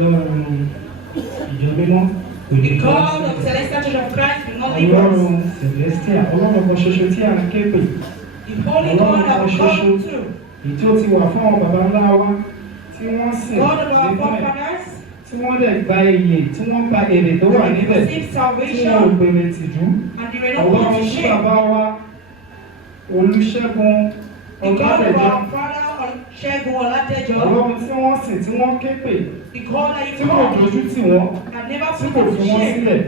Ọlọ́run ìjọ mímọ́. The God of Celestial Church of Christ will not leave us. Ọlọ́run Celestial, Ọlọ́run kan ṣoṣo tí a ń ké pè. The Holy God that we call to. Èyí tí ó ti wà fún àwọn baba ńlá wa tí wọ́n sìn God of our forefathers. Tí wọ́n dẹ̀ gba iyè, tí wọ́n gba èrè tó wà níbẹ̀. Tí wọ́n ò gbèrè tìjú. Ọlọ́run tí bàbá wa Olúṣẹ́gun Ọládẹ̀jọ. Ọlọ́run tí wọ́n sìn, tí wọ́n ké pè. Tí kò dojú tì wọ́n. Tí kò fi wọ́n sílẹ̀.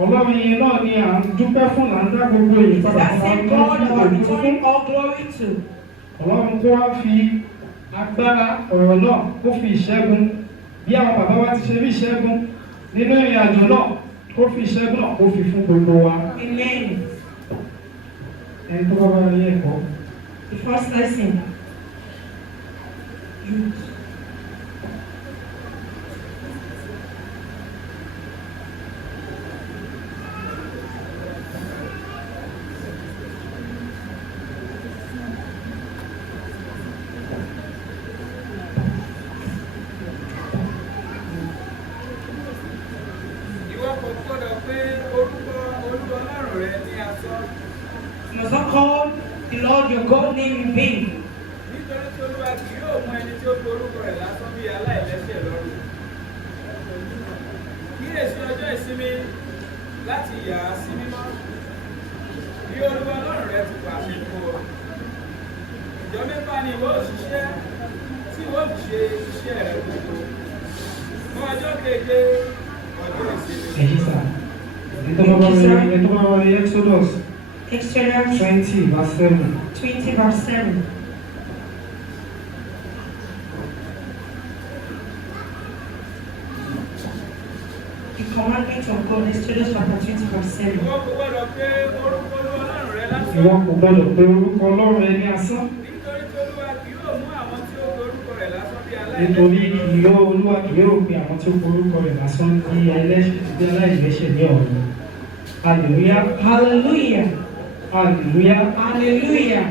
Ọlọ́run yìí náà ni à ń dúpẹ́ fún, là ń dá gbogbo èyí padà fún ọdún fún. Ọlọ́run tó wá fi agbára ọ̀rọ̀ náà kó fi ìṣẹ́gun bí àwọn bàbá wa ti ṣe rí ìṣẹ́gun nínú ìrìn àjò náà kó fi ìṣẹ́gun náà kó fi fún gbogbo wa. Ẹni tó bá bá rí ẹ̀kọ́. The first lesson. You must not call the Lord your God name in vain. Exodus 20 verse 7. 20 verse 7. The commandment of God, Exodus chapter 20 verse 7. Ìwọ kò gbọdọ̀ pé orúkọ Ọlọ́run ẹni asán. Nítorí ìyó Olúwa kì yóò pe àwọn tí ó forúkọ rẹ̀ lásán bí aláìlẹ́ṣẹ̀ ní ọ̀run. Hallelujah. Hallelujah. Hallelujah. Hallelujah.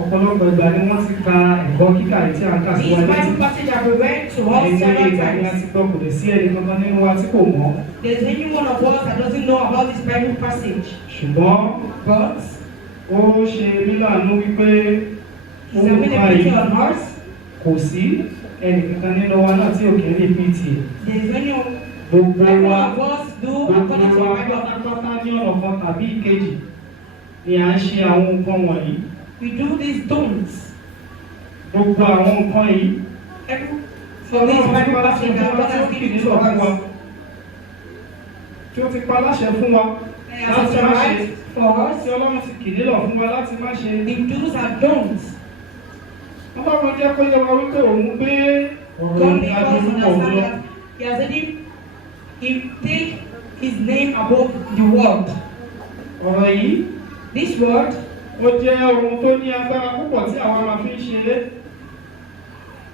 Ọ̀pọ̀lọpọ̀ ìgbà ni wọ́n ti ka ẹ̀kọ́ kíkà tí a ń kà sí wa létí. This Bible passage have been read to us several ìgbà ni a times. ti gbọ́ kò lè sí ẹni kankan nínú wa tí kò mọ̀. There's any one of us that doesn't know about this Bible passage. Ṣùgbọ́n But ó ṣe mí láàánú wípé ó it's a ń bit pa yìí on us. kò sí ẹnì kankan nínú wa náà tí ò kí ń rí pt. There's any Gbogbo wa of us do according to the Bible. pátápátá ní ọ̀nà kan tàbí ìkejì ni à ń ṣe àwọn nǹkan wọ̀nyí. We do these don'ts. Gbogbo àwọn nǹkan yìí. For this Bible passage that God has given to us. Tí ó ti pa láṣẹ fún wa láti má ṣe. For us. Tí Ọlọ́run ti kì nílọ̀ fún wa láti má ṣe. The do's and don'ts. Ọlọ́run jẹ́ kó yẹ wa wípé òun gbé ọ̀rọ̀ ìdájọ́ òun lọ. He has said he take his name above the world. Ọ̀rọ̀ yìí. This word. Ó jẹ́ ohun tó ní agbára púpọ̀ tí àwọn máa fi ń ṣeré.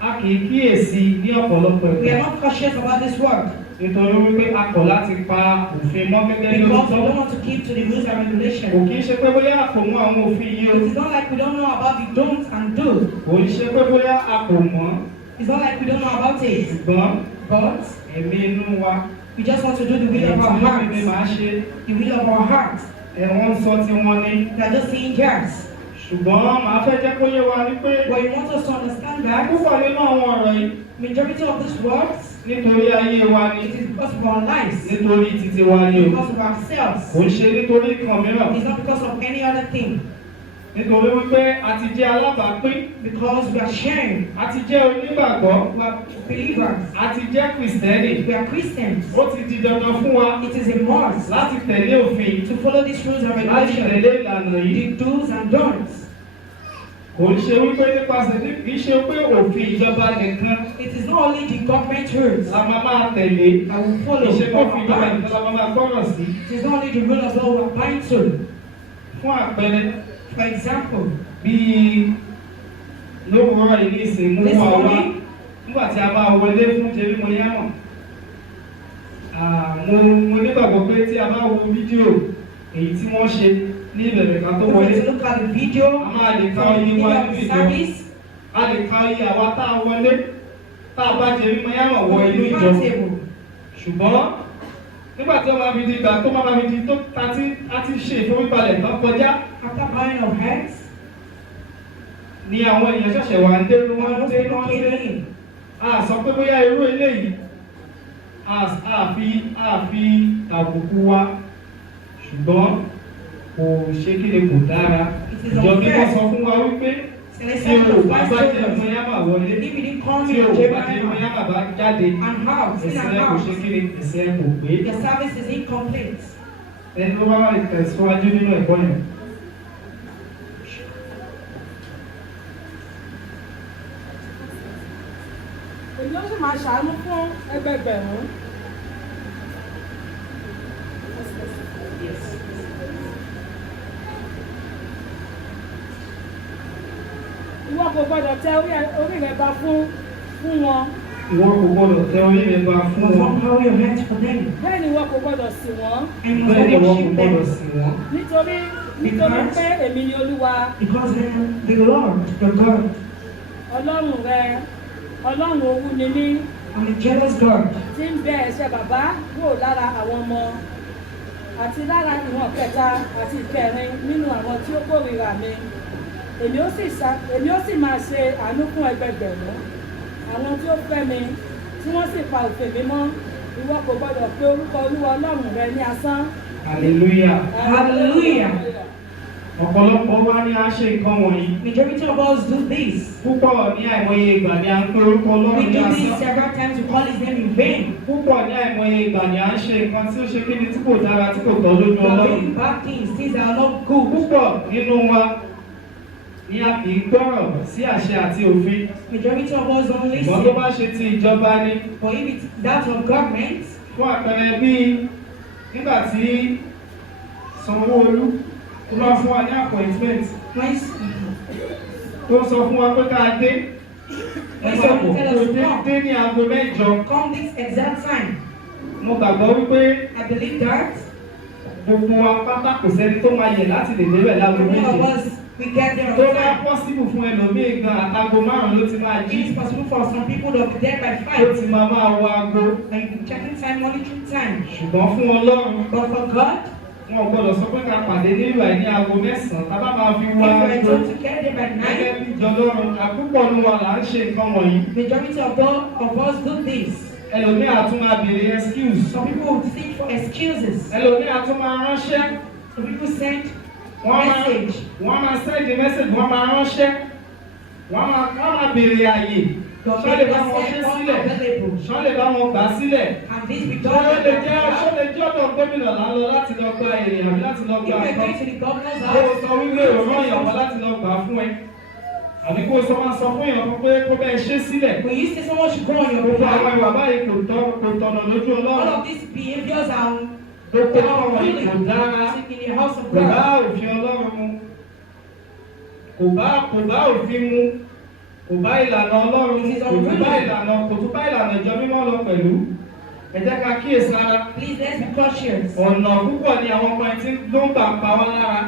A kì í kíyèsí ní ọ̀pọ̀lọpọ̀ ìgbà. We are not cautious about this word. Nítorí wípé a kọ̀ láti pa òfin mọ́ gẹ́gẹ́ bí Because we don't want to keep to the rules and regulations. Kò kí ń ṣe pé bóyá a kò mú àwọn òfin yìí o. It's not like we don't know about the don'ts and do. Kò ń ṣe pé bóyá a kò mọ̀. It's not like we don't know about it. Ṣùgbọ́n But ẹ̀mí inú wa. we just want to do the will of our heart. The will of our heart. Ẹ̀wọ̀n sọ tí wọ́n ní. We are just saying yes. Ṣùgbọ́n màá fẹ́ jẹ́ kó yé wa wípé. But you want us to understand that. Púpọ̀ nínú àwọn ọ̀rọ̀ yìí. Majority of these words. Nítorí ayé wa ni. It is because of our lives. Nítorí títí wa ni o. Because of ourselves. Kò ń ṣe nítorí nǹkan mìíràn. It's not because of any other thing. Nítorí wípé a ti jẹ́ alábàápín. Because we are sharing. A ti jẹ́ onígbàgbọ́. We are believers. A ti jẹ́ Kristẹni. We are Christians. Ó ti di dandan fún wa. It is a must. Láti tẹ̀lé òfin. To follow these rules and regulations. Láti tẹ̀lé ìlànà yìí. The do's and don'ts. Kò ń ṣe wípé nípasẹ̀ kì í ṣe pé òfin ìjọba nìkan. It is not only the government rules. La máa tẹ̀lé. I will follow. Ìṣe pé òfin ìjọba nìkan la máa gbọ́rọ̀ sí. It is not only the rule of law we are bound to. Fún àpẹẹrẹ. For example. Bíi lówùúrọ̀ yìí ní ìsìn mú wa wá nígbà tí a máa wọlé fún Jerímóyámọ̀. Mo nígbàgbọ́ pé tí a bá wo fídíò èyí tí wọ́n ṣe ní ìbẹ̀rẹ̀ kan tó wọlé. To look at the video. A máa lè ka iye wa níbi ìjọ. A lè ka iye àwa tá a wọlé. tá a bá jẹ mímọ́ yá hàn wọ inú ìjọ. Ṣùgbọ́n nígbà tí wọ́n máa fi di ìgbà tó máa fi di tó a ti ṣe ìforíbalẹ̀ tán kọjá. After bowing of heads, ni àwọn èèyàn ṣẹ̀ṣẹ̀ wà ń dé wọ́n dé. A sọ pé bóyá irú eléyìí a fi àbùkù wa, ṣùgbọ́n kò ṣe kí ni kò dára. Ìjọ bí wọ́n sọ fún wa wípé tí o bá jẹ́ ọmọ yàmà wọlé, tí o bá jẹ́ ọmọ yàmà bá jáde, ìsìn kò ṣe kí ni ìsìn kò pé. The service is incomplete. Ẹni tó bá wà tẹ̀síwájú nínú ẹ̀kọ́ yẹn. Èmi ó sì máa ṣàánú fún ẹgbẹgbẹ̀rún. Ìwọ kò gbọdọ̀ tẹ orí rẹ ba fún wọn. Ìwọ kò gbọdọ̀ tẹ orí rẹ ba fún wọn. Bow your heads for them. Bẹ́ẹ̀ ni ìwọ kò gbọdọ̀ sìn wọ́n. Bẹ́ẹ̀ ni ìwọ kò gbọdọ̀ sìn wọ́n. Nítorí pé èmi ni Olúwa. Because I am the Lord, your God. Ọlọ́run rẹ, Ọlọ́run owú ni mí. I'm a jealous God. Tí ń bẹ ẹ̀ṣẹ̀ bàbá wò lára àwọn ọmọ àti lára ìwọ̀n kẹta àti ìkẹrin nínú àwọn tí ó kórìíra mi. Èmi ó sì máa ṣe àánú fún ẹgbẹgbẹ̀rún àwọn tí ó fẹ́ mi tí wọ́n sì pa òfin mi mọ́. Ìwọ kò gbọdọ̀ pe orúkọ Olúwa Ọlọ́run rẹ ní asán. Hallelujah. Hallelujah. Ọ̀pọ̀lọpọ̀ wa ni a ṣe nǹkan wọ̀nyí. Majority of us do this. Púpọ̀ ní àìmọye ìgbà ni a ń pe orúkọ Ọlọ́run We ní do asán. this several times to call his name in vain. Púpọ̀ ní àìmọye ìgbà ni a ń ṣe nǹkan tí ó ṣe kí ni tí kò dára tí kò tọ́ lójú We are Ọlọ́run. doing bad things, things that are not good. Púpọ̀ nínú wa ni a kì í gbọ́rọ̀ sí àṣẹ àti òfin. Majority of us don't Ìwọ́n tó listen. bá ṣe ti ìjọba ni. But if it's that of government, Fún àpẹẹrẹ bíi nígbà tí Sanwó-Olú tó bá fún wa ní appointment when tó sọ fún wa pé ká dé ẹgbẹ́ kò dé ní aago 8 come this exact time, mo gbàgbọ́ wípé I believe that gbogbo wa pátá kò sẹ́ni tó máa yẹ láti lè débẹ̀ láago many of 7. us we get there Tó on bá time. possible fún ẹlòmíì gan àtago 5 ló ti máa It jí is possible for some people to be there by ó 5 ti máa wo aago. and you be checking time, monitoring time. Ṣùgbọ́n fún Ọlọ́run But for God, wọn ò gbọdọ̀ sọ pé ká pàdé ní ìwà ní aago 9 tá bá máa fi if wá you are aago. told to get there by Gẹ́gẹ́ 9, bí ìjọ Ọlọ́run àpúpọ̀ ní wa là ń ṣe nǹkan wọ̀nyí. majority of us do this. Ẹlòmíì á tún máa béèrè excuse. Some people would seek for excuses. Ẹlòmíì á tún máa ránṣẹ́. Some people send Wọ́n message. máa send message, wọ́n máa ránṣẹ́. Wọ́n máa béèrè àyè. Ṣọ́ lè bá wọn ṣe sílẹ̀. Ṣọ́ lè bá wọn gbà sílẹ̀. And this be Ṣọ́ done. lè jẹ́ ọ̀dọ̀ gómìnà lálọ́ láti lọ gba èrè àbí láti lọ If gba you are àgbà. going to the governor's Ó house, sọ wípé òrán ìyàwó láti lọ gbà fún ẹ. Àbí kó sọ máa sọ fún èèyàn pé kó bẹ́ẹ̀ ṣe sílẹ̀. when you say someone should go on your Gbogbo àwọn behalf, ìwà báyìí kò tọ̀nà lójú all Ọlọ́run. of these behaviors are Gbogbo àwọn wọ̀nyí kò dára. in the house of Kò bá God. òfin Ọlọ́run mu. Kò bá òfin mu. Kò bá ìlànà Ọlọ́run mu. Kò tún bá ìlànà ìjọ mímọ́ lọ pẹ̀lú. Ẹ jẹ́ ká kíyèsára. Please let's be cautious. Ọ̀nà púpọ̀ ni àwọn ọmọ ẹtí ló ń gbà pa wá lára.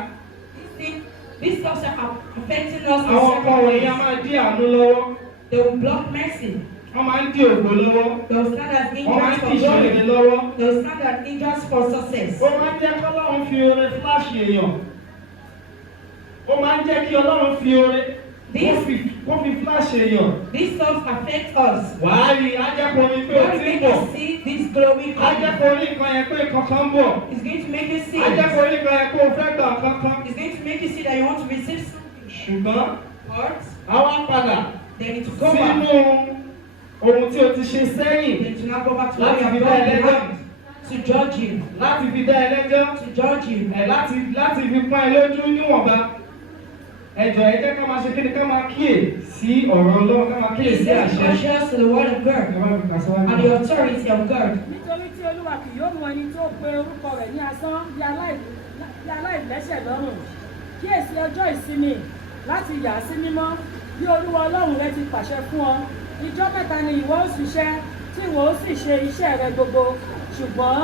These stuff are affecting us in Àwọn ọkọ several wọ̀nyí á ways. máa dí àánú lọ́wọ́. They will block mercy. Wọ́n máa ń dí ògo lọ́wọ́. They will stand as Wọ́n máa hindrance ń for dí ìṣòro glory. lọ́wọ́. They will stand as hindrance for success. Ó máa ń jẹ́ kí Ọlọ́run fi oore fúláṣì èèyàn. Ó máa ń jẹ́ kí Ọlọ́run fi oore kó fi fúláṣì èèyàn. These stuff affect us. Wàá rí ajẹ́kọ̀ọ́rin pé ó When ti we ń make bọ̀. you see this glory coming, Ajẹ́kọ̀ọ́rin kan yẹn pé kankan ń bọ̀. it's going to make you see. Ajẹ́kọ̀ọ́rin kan yẹn pé o fẹ́ gbà kankan. It's going to make you see that you want to receive something. Ṣùgbọ́n But àwa padà they need to go back. sínú ohun tí o ti ṣe sẹ́yìn They need to now go back to láti what fi you dá have done ẹlẹ́jọ́. behind. To judge you. Láti fi dá ẹlẹ́jọ́. To judge you. Láti fi pọ́n ẹ lójú níwọ̀nba. Ẹ jọ̀ọ́ ẹ jẹ́ ká máa ṣe kí ni ká máa kíyè sí ọ̀rọ̀ Ọlọ́run ká máa kíyè Please sí let's be àṣẹ. cautious to the word of God Ẹ má fi kà síwájú. and the authority of God. Nítorí tí Olúwa kì yóò mú ẹni tó pe orúkọ rẹ̀ ní asán bí aláìlẹ́ṣẹ̀ lọ́rùn. Kíyèsí ọjọ́ ìsinmi láti yà á sí mímọ́ bí Olúwa Ọlọ́run rẹ ti pàṣẹ fún ọ. Ijọ́ mẹ́ta ni ìwọ ó ṣiṣẹ́ tí ìwọ ó sì ṣe iṣẹ́ rẹ gbogbo. Ṣùgbọ́n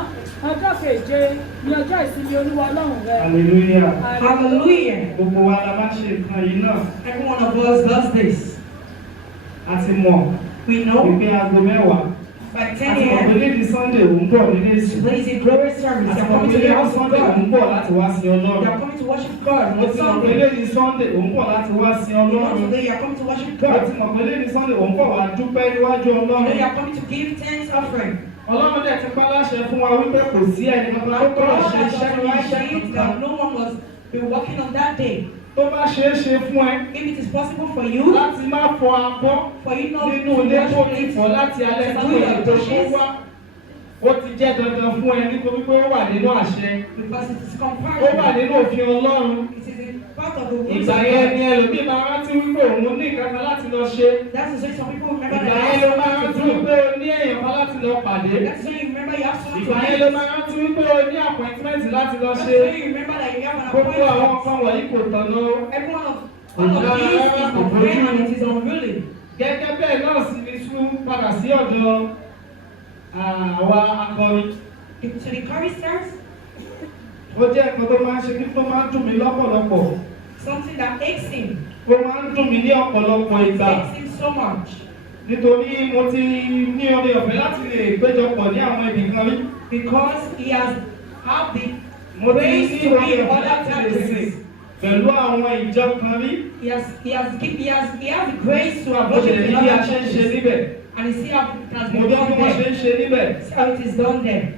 ọjọ́ keje ni ọjọ́ ìsinmi Olúwa Ọlọ́run rẹ. Hallelujah. Hallelujah. Gbogbo wa la máa ṣe nǹkan yìí náà. Every one of us does this. A ti mọ̀ We know Wípé aago mẹ́wàá. by 10 Àti a.m. ọ̀pẹ̀lẹ̀ di Sunday òun bọ̀ nílé ìsìn. There is a glorious service. Àti They are coming to the ọ̀pẹ̀lẹ̀ di house of Sunday òun God. bọ̀ láti wá sí They Ọlọ́run. are coming to worship God Mo on ti mọ̀ Sunday. pé lẹ́yìn Sunday òun bọ̀ láti wá sí You know Ọlọ́run. today you are coming to worship Mo ti God. mọ̀ pé lẹ́yìn Sunday òun bọ̀ wá dúpẹ́ níwájú You know Ọlọ́run. you are coming to give thanks offering. Ọlọ́run dẹ̀ ti pa láṣẹ fún wa wípé kò sí ẹni kankan tó God gbọ́dọ̀ ṣe has iṣẹ́ authorized iṣẹ́ it kankan. that no one must be working on that day. Tó bá ṣeé ṣe fún ẹ If it is possible for you, láti má fọ abọ́ for you not nínú to ilé tó wash ti plates, fọ̀ láti alẹ́ to fún do your èyí tó dishes, wá. Ó ti jẹ́ dandan fún ẹ nítorí pé ó wà nínú àṣẹ. because it is Ó wà comparative. nínú òfin Ọlọ́run. It is a part of the rules of Ìgbà yẹn ni God. ẹlòmíì máa rántí wípé òun ní nǹkan kan láti lọ ṣe. That is why some people remember Ìgbà that yẹn they ló have máa something rántí to do. wípé o ní èèyàn kan láti lọ pàdé. That is why you remember you have something Ìgbà to yẹn do. ló máa rántí wípé o ní appointment láti lọ That's ṣe. why you remember that you have an Gbogbo àwọn appointment. nǹkan wọ̀nyí kò tọ̀nà o. Every one of these is unfair and it is unruly. Gẹ́gẹ́ bẹ́ẹ̀ náà sì ni tún padà sí ọ̀dọ̀ àwa akọrin. To the choristers, Ó jẹ́ nǹkan tó máa ń ṣe kí tó máa ń dùn mí lọ́pọ̀lọpọ̀. something that aches him, Ó máa ń dùn mí ní ọ̀pọ̀lọpọ̀ ìgbà. aches him so much. Nítorí mo ti ní oore ọ̀fẹ́ láti lè péjọpọ̀ ní àwọn ibì kan rí. Because he has had the Mo ti grace ní to oore be in ọ̀fẹ́ other láti lè sìn countries. pẹ̀lú àwọn ìjọ kan rí. He has the grace to have Mo worshiped lè in rí bí a other ṣe ń ṣe countries. níbẹ̀. And you see how it has Mo been rí done bí wọ́n ṣe there. ń ṣe níbẹ̀. See how it is done there.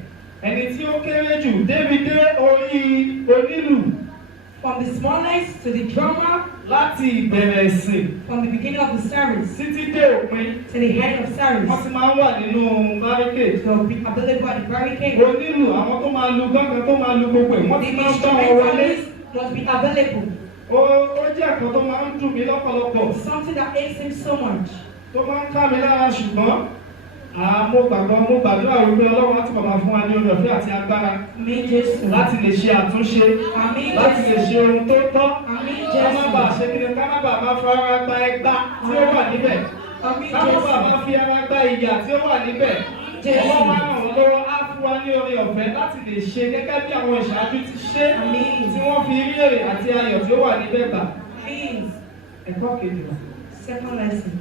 Ẹni tí ó kéré jù débi dé orí onílù From the smallest to the drummer, láti ìbẹ̀rẹ̀ ìsìn from the beginning of the service títí dé òpin. to the end of Wọ́n service, ti máa ń wà nínú barricade. to be available at the barricade. Onílù àwọn tó máa lu gángan tó máa lu gbogbo ẹ̀ wọ́n The ti máa ń bá wọn wọlé. instrumentalists must be available. Ó jẹ́ ẹ̀kọ́ tó máa ń dùn mí lọ́pọ̀lọpọ̀. Something that aches him so much. Tó máa ń ká mi lára ṣùgbọ́n mo gbàdúrà wípé Ọlọ́run á ti bàbá fún wa ní oore ọ̀fẹ́ àti agbára Àmín Jésù. láti lè ṣe àtúnṣe, Àmín láti lè Jésù. ṣe ohun tó tọ́. Àmín Ká má bàa Jésù. ṣe kí ni ká má bàa máa fara gba ẹgbá tí ó wà níbẹ̀. Àmín Ká má bàa Jésù. máa fi ara gba ìyà tí ó wà níbẹ̀. Jésù. Ọlọ́run á ràn wọ́n lọ́wọ́ á fún wa ní oore ọ̀fẹ́ láti lè ṣe gẹ́gẹ́ bí àwọn ìṣáájú ti ṣe Àmín. tí wọ́n fi rí èrè àti ayọ̀ tí ó wà níbẹ̀ gbà. Please. Ẹ̀kọ́ kejì wá. Second lesson.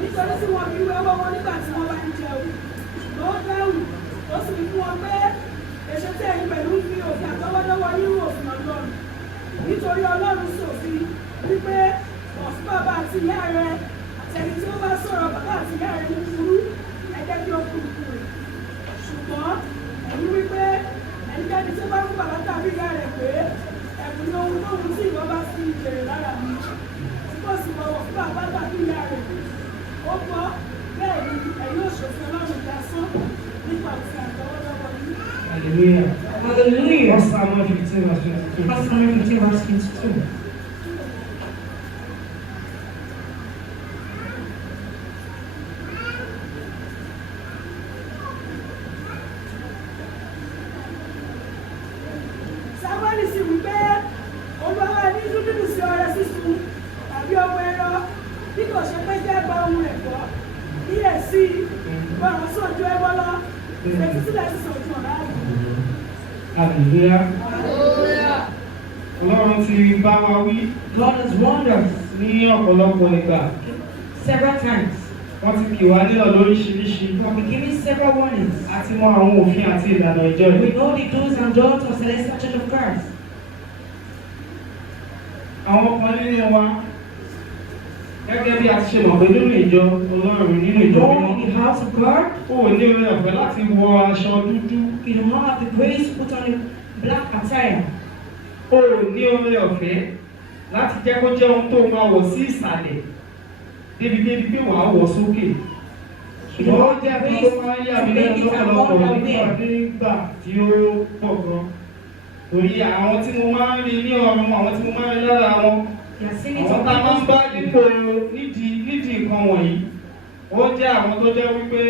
Nítorí tí wọ́n fi wẹ́wọ́ wọn nígbà tí wọ́n bá ń jẹun, ló dáhùn, ó sì fún wọn pé èṣe tí ẹ̀yin pẹ̀lú ń fi òfin àtọwọ́dọ́wọ́ nínú òfin Ọlọ́run. Nítorí Ọlọ́run ṣòfin wípé ọ̀fun bàbá àti ìyá rẹ àti ẹni tí ó bá sọ̀rọ̀ bàbá àti ìyá rẹ ní kúrú, ẹ jẹ́ kí ó kú ikú rẹ̀. Ṣùgbọ́n ẹ̀yin wípé ẹnikẹ́ni tí ó bá fún bàbá tàbí ìyá rẹ̀ pé ẹ̀bùn ní ohun tóhun tí ìwọ bá fi jèrè lára mi, tí kò sì bọ̀wọ̀ fún bàbá tàbí ìyá rẹ̀. Ó gbọ́ bẹ́ẹ̀ ni ẹ̀yin òṣòfin Ọlọ́run dasán nípa òfin àtọwọ́dọ́wọ́ yìí. Hallelujah. Hallelujah. First Samuel 15 verse 22. First Samuel 15 verse 22. Sámúẹ́lì sì wí pé Olúwa ní dúdú sí ọrẹ sísun tàbí ọmọ ẹran bí kò ṣe pé jẹ́ gba ohun rẹ̀ gbọ́. Kíyèsí gbọ́ràn sójú ẹbọ lọ, ìfetí sílẹ̀ sì sàn ju ọ̀rá àgbò. Hallelujah. Ọlọ́run ti bá wa wí God has warned us ní ọ̀pọ̀lọpọ̀ ìgbà. several times. Wọ́n ti kì wá nílọ̀ lóríṣiríṣi. We have been given several warnings. A ti mọ àwọn òfin àti ìlànà ìjọ We yìí. know the do's and don'ts of Celestial Church of Christ. Àwọn kan nínú wa gẹ́gẹ́ bí a ti ṣe mọ̀ pé nínú ìjọ Ọlọ́run nínú ìjọ Go mímọ́. in the house of God. Ó ní oore ọ̀fẹ́ láti wọ aṣọ dúdú. You do not have the grace to put on a black attire. Ó ní oore ọ̀fẹ́ láti jẹ́ kó jẹ́ ohun tó máa wọ̀ sí ìsàlẹ̀ débi pé wàá wọ̀ sókè. Ṣùgbọ́n ó jẹ́ kí ó máa ń yà mí lẹ́nu lọ́pọ̀lọpọ̀ nígbà tí ó pọ̀ gan. Torí àwọn tí mo máa ń rí ní ọrùn, àwọn tí mo máa ń rí lára wọn, You are seeing it àwọn on tá a máa ń bá people's nípò nídìí nǹkan wọ̀nyí. Ó jẹ́ àwọn tó jẹ́ wípé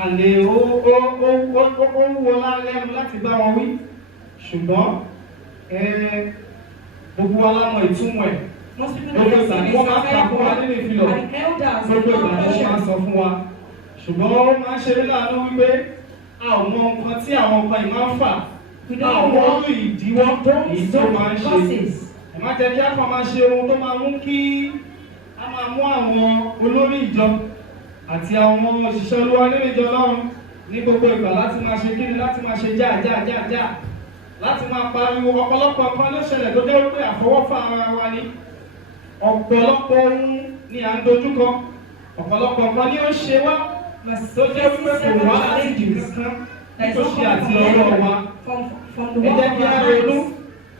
àlè ó wúwo lálẹ́nu láti bá wọn wí. Ṣùgbọ́n gbogbo wa la mọ̀ ìtumọ̀ ẹ̀. Most people Gbogbo don't ìgbà see ni this wọ́n máa ń kà fún wa nínú ìfilọ̀. and the elders Gbogbo ìgbà ni wọ́n máa ń of sọ fún wa. Ṣùgbọ́n ó máa ń ṣe mí láàánú wípé a ò mọ nǹkan tí àwọn nǹkan yìí máa ń fà. We A ò don't mọ know. irú ìdíwọ́ èyí tó máa ń ṣe. Causes. Ẹ má jẹ́ kí a kàn máa ṣe ohun tó máa mú kí a máa mú àwọn olórí ìjọ àti àwọn òṣìṣẹ́ Olúwa nínú ìjọ Ọlọ́run ní gbogbo ìgbà láti máa ṣe kíni, láti máa ṣe já, láti máa pariwo. Ọ̀pọ̀lọpọ̀ nǹkan ló ṣẹlẹ̀ tó jẹ́ wípé àfọwọ́fà ara wa ni. Ọ̀pọ̀lọpọ̀ ohun ni à ń dojúkọ. Ọ̀pọ̀lọpọ̀ nǹkan ni ó ń ṣe wá tó jẹ́ wípé kò wá láti jù kankan tó ṣe àti ọwọ́ wa. Ẹ jẹ́ kí a ronú.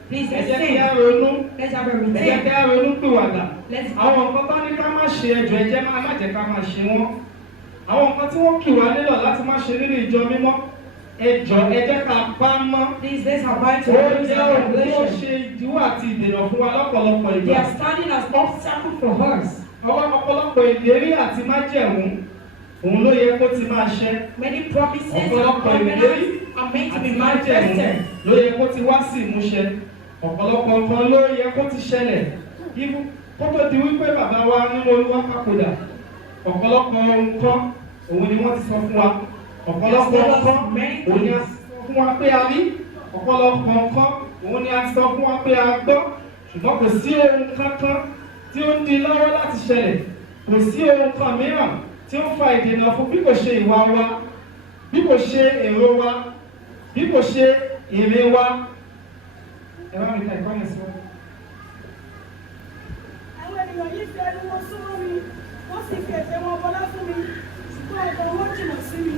Please, Ẹ let's jẹ́ kí a think. ronú. Let's have a Ẹ jẹ́ routine. kí a ronú pìwàdà. Let's Àwọn nǹkan tó ní ká má ṣe ẹjọ́ ẹ jẹ́ má jẹ́ ká máa ṣe wọ́n. Àwọn nǹkan tí wọ́n kì wá nílò láti má ṣe nínú ìjọ mímọ́, ẹjọ́ ẹ jẹ́ ká pa mọ́. please let's abide to Ó the rules jẹ́ and ohun tó regulations. ṣe ìdíwọ́ àti ìdènà fún wa lọ́pọ̀lọpọ̀ They ìgbà. are standing as obstacle for us. Àwọn ọ̀pọ̀lọpọ̀ ìlérí àti májẹ̀mú òun ló yẹ kó ti máa ṣẹ. Many promises and Ọ̀pọ̀lọpọ̀ ìlérí covenants are meant to àti be májẹ̀mú manifested. ló yẹ kó ti wá sí ìmúṣẹ. Ọ̀pọ̀lọpọ̀ nǹkan ló yẹ kó ti ṣẹlẹ̀ kó tó di wípé bàbá wa nínú Olúwa papòdà. Ọ̀pọ̀lọpọ̀ nǹkan òun ni wọ́n ti sọ fún wa. Ọ̀pọ̀lọpọ̀ nǹkan òun ni a sọ fún wa pé a rí. Ọ̀pọ̀lọpọ̀ nǹkan òun ni a sọ fún wa pé a gbọ́. Ṣùgbọ́n kò sí ohun kankan tí ó ń di lọ́wọ́ láti ṣẹlẹ̀. Kò sí ohun kan mìíràn tí ó ń fa ìdènà fún bí kò ṣe ìwà wa, bí kò ṣe èrò wa, bí kò ṣe èrè wa. Ẹ bá mi ka ẹ̀kọ́ yẹn sí wọn. Àwọn ènìyàn yìí fi ẹnu wọn súnmọ́ mi, wọ́n sì fi ètè wọn bọlá fún mi, ṣùgbọ́n ọkàn wọn jìnnà sí mi.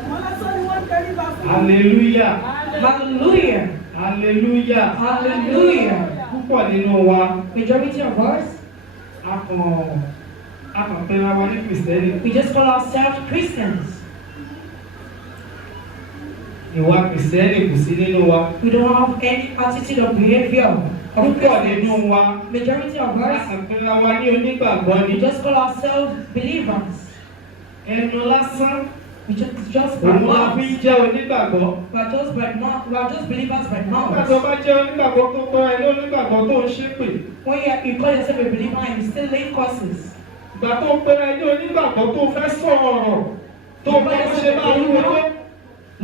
Àwọn lásán ni wọ́n ń tẹríba fún mi. Hallelujah. Hallelujah. Hallelujah. Hallelujah. Púpọ̀ nínú wa, Majority of us, a kàn pera wa ní Kìrìsìtẹ́nì. we just call ourselves Christians. Ìwà Kìrìsìtẹ́nì kò sí nínú wa. We don't have any attitude or behavior of Púpọ̀ nínú Christians. wa, Majority of a us, kàn pera wa ní onígbàgbọ́ we ni. just call ourselves believers. Ẹnu lásán We just by òun la fi mouth. ń jẹ́ onígbàgbọ́. We are just by mouth. We are just believers by Nígbà tó mouth. bá jẹ́ onígbàgbọ́ tó tọ́ ẹ lónígbàgbọ́ tó ń ṣépè. When you call yourself a believer and you still lay curses. Ìgbà tó ń pera ẹ ní onígbàgbọ́ tó fẹ́ sọ̀rọ̀ tó fẹ́ ṣe máa ń wọlé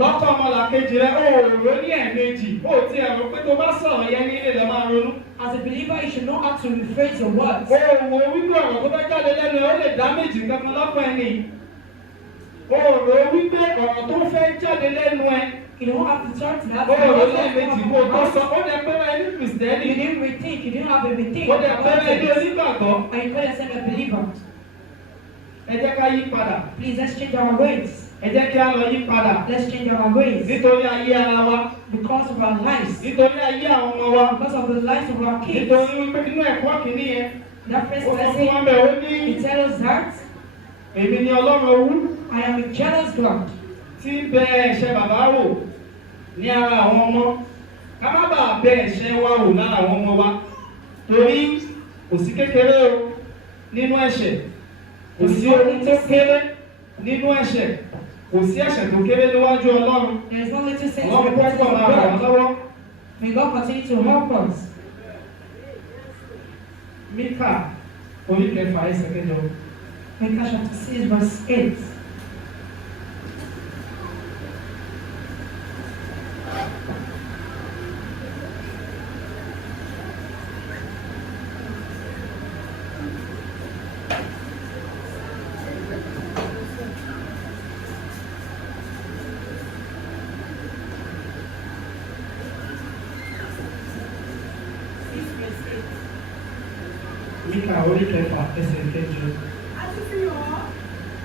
lọ́kọ̀ ọmọlàkejì rẹ̀ ó rò ní ẹ̀ẹ̀mejì ó ti ẹ̀rọ pé tó bá sọ̀rọ̀ yẹn ní ilé rẹ̀ máa ronú. As a believer, you should know how to rephrase your words. Ó wo wípé ọ̀rọ̀ tó bá jáde lẹ́nu ẹ̀ ó lè dá méjì kankan lọ́kọ̀ ẹni. Ó rò wípé ọ̀rọ̀ tó fẹ́ jáde lẹ́nu ẹ̀ You don't have to talk to that. ó rò lẹ́ẹ̀mejì kó tó sọ ó dẹ̀ pẹ́rẹ́ ẹni Kìrìsìtẹ́nì You didn't rethink. You didn't have a rethink. ó dẹ̀ pẹ́rẹ́ ẹni And onígbàgbọ́. you call yourself a believer. Ẹ jẹ́ ká yí padà. Please, let's change our ways. Ẹ jẹ́ kí á lọ yí padà. Let's change our ways. Nítorí ayé ara wa, Because of our lives. nítorí ayé àwọn ọmọ wa, Because of the lives of our kids. nítorí wípé nínú ẹ̀kọ́ kìíní yẹn, That first ó sọ fún lesson, wọn bẹ́ẹ̀ ó ní it tells us that èmi ni Ọlọ́run owú I am a jealous God. tí ń bẹ ẹ̀ṣẹ̀ bàbá wò ní ara àwọn ọmọ. Ká má bàa bẹ ẹ̀ṣẹ̀ wa wò lára àwọn ọmọ wa. Torí kò sí kékeré o nínú ẹ̀ṣẹ̀. Kò sí ohun tó kéré nínú ẹ̀ṣẹ̀. Kò sí ẹ̀ṣẹ̀ tó kéré níwájú Ọlọ́run. There is no little sense in Ọlọ́run the tó presence pọ̀ of máa ràn wá God. lọ́wọ́. May God continue to help us. Míkà orí kẹfà ẹsẹ̀ kẹjọ. Micah chapter 6 verse 8. Míkà orí kẹfà ẹsẹ̀ kẹjọ. A ti fi hàn ọ́,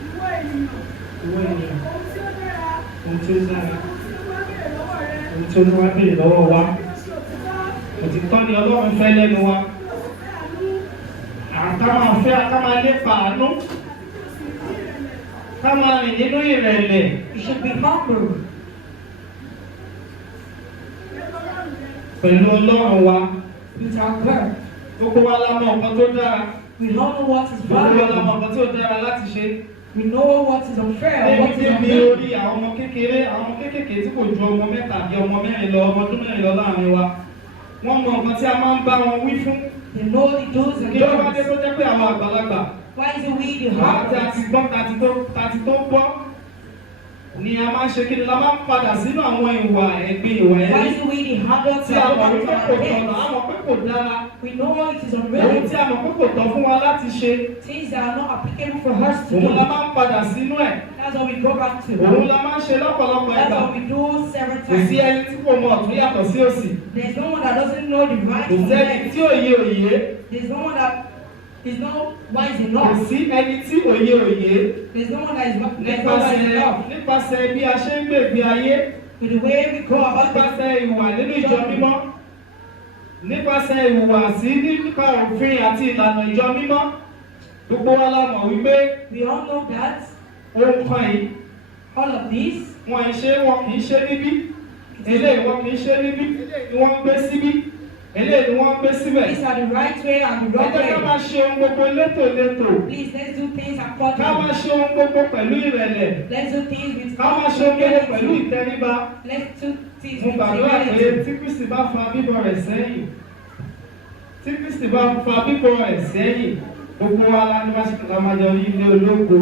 ìwọ ènìyàn, Ìwọ ènìyàn, ohun tí ó dára, ohun tí ó dára, ohun tí ó wá bèrè lọ́wọ́ rẹ, ohun tí Olúwa béèrè lọ́wọ́ wa. bí ó ṣe òtítọ́, Òtítọ́ ni Ọlọ́run fẹ́ lẹ́nu wa. bí ó sì fẹ́ àánú, Ká máa fẹ́ ká máa lépa àánú. àti bí ó sì ní ìrẹ̀lẹ̀. Ká máa rìn nínú ìrẹ̀lẹ̀. You should be humble Pẹ̀lú Ọlọ́run wa. with our God. Gbogbo wa la mọ nǹkan tó dára. We all know what is Gbogbo wa la mọ valuable. nǹkan tó dára láti ṣe. We know what is unfair and what is Débi unfair. orí àwọn ọmọ kékeré, àwọn ọmọ kékèké tí kò ju ọmọ mẹ́ta àbí ọmọ mẹ́rin lọ, ọmọ ọdún mẹ́rin lọ láàrin wa. Wọ́n mọ nǹkan tí a máa ń bá wọn wí fún. They know the do's and Kí ló bá dé don'ts. tó jẹ́ pé àwọn àgbàlagbà Why is it we, the àti humble, gbọ́ tàti tó gbọ́ ni a máa ń ṣe kí ni la máa ń padà sínú àwọn ìwà ẹ̀gbin ìwà Why ẹ̀rí is it we the habits tí a mọ̀ of wípé kò tọ̀nà our a mọ̀ pé kò dára We know it is ohun unreal. tí a mọ̀ pé kò tọ́ fún wa láti ṣe Things that are not applicable for us to do. òun la máa ń padà sínú ẹ̀ That's what we go back to. òun la máa ń ṣe lọ́pọ̀lọpọ̀ That's ẹ̀gbà what we do several kò sí times. ẹni tí kò mọ̀ ọ̀tún yàtọ̀ sí òsì There's no one that doesn't know the right kò from sẹ́ni left. tí òye òye There's no one that is not wise kò enough. sí ẹni tí òye òye There's no one that is not wise enough. nípasẹ̀ bí a ṣe ń gbègbè ayé With the way we go about things. nípasẹ̀ ìwà nínú ìjọ mímọ́ nípasẹ̀ ìhùwàsí nípa òfin àti ìlànà ìjọ mímọ́ gbogbo wa la mọ̀ wípé We all know that ohun kan yìí all of these wọn kì í ṣe níbí eléyìí wọn kì í ṣe níbí eléyìí ni wọ́n ń gbé síbí eléyìí ni wọ́n ń gbé síbẹ̀. these are the right way and the ẹ wrong jẹ́ ká way. máa ṣe ohun gbogbo létòlétò Please let's do things ká accordingly. máa ṣe ohun gbogbo pẹ̀lú ìrẹ̀lẹ̀ Let's do things with ká máa ṣe ohun gbogbo pẹ̀lú humility. ìtẹríba. Let's do things Mo with gbàdúrà pé humility. tí Kristi bá fa bíbọ̀ rẹ̀ sẹ́yìn tí Kristi bá fa bíbọ̀ rẹ̀ sẹ́yìn gbogbo wa la máa jọ ilé ológo